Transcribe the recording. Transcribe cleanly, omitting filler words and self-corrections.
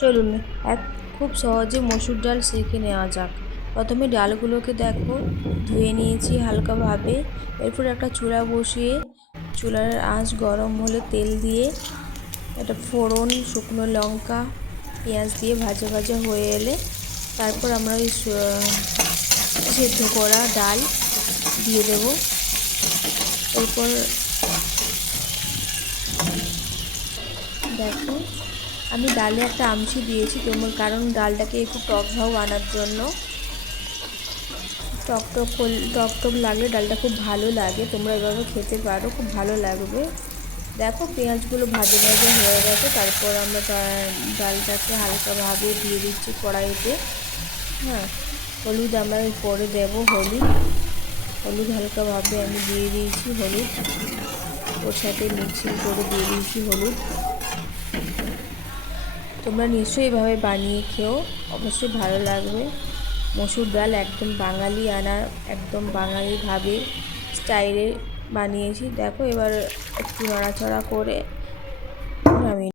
চলুন এক খুব সহজে মসুর ডাল শেখে নেওয়া যাক। প্রথমে ডালগুলোকে দেখো ধুয়ে নিয়েছি হালকাভাবে। এরপর একটা চুলা বসিয়ে চুলার আঁচ গরম হলে তেল দিয়ে একটা ফোড়ন, শুকনো লঙ্কা, পেঁয়াজ দিয়ে ভাজা ভাজা হয়ে এলে তারপর আমরা ওই সেদ্ধ করা ডাল দিয়ে দেব। এরপর দেখো আমি ডালে একটা আমসি দিয়েছি তোমার, কারণ ডালটাকে একটু টক ভাব আনার জন্য। টক টক লাগলে ডালটা খুব ভালো লাগে, তোমরা এভাবে খেতে পারো, খুব ভালো লাগবে। দেখো পেঁয়াজগুলো ভাজা ভাজা হয়ে গেছে, তারপর আমরা ডালটাকে হালকাভাবে দিয়ে দিচ্ছি কড়াইতে। হ্যাঁ, হলুদ আমরা পরে দেবো, হলুদ হালকাভাবে আমি দিয়ে দিয়েছি। হলুদ ওর সাথে মিক্সিং করে দিয়ে দিয়েছি হলুদ। তোমরা নিশ্চয়ই এভাবে বানিয়ে খেও, অবশ্যই ভালো লাগবে। মসুর ডাল একদম বাঙালি আনা, একদম বাঙালিভাবে স্টাইলে বানিয়েছি। দেখো এবার একটু নাড়াচাড়া করে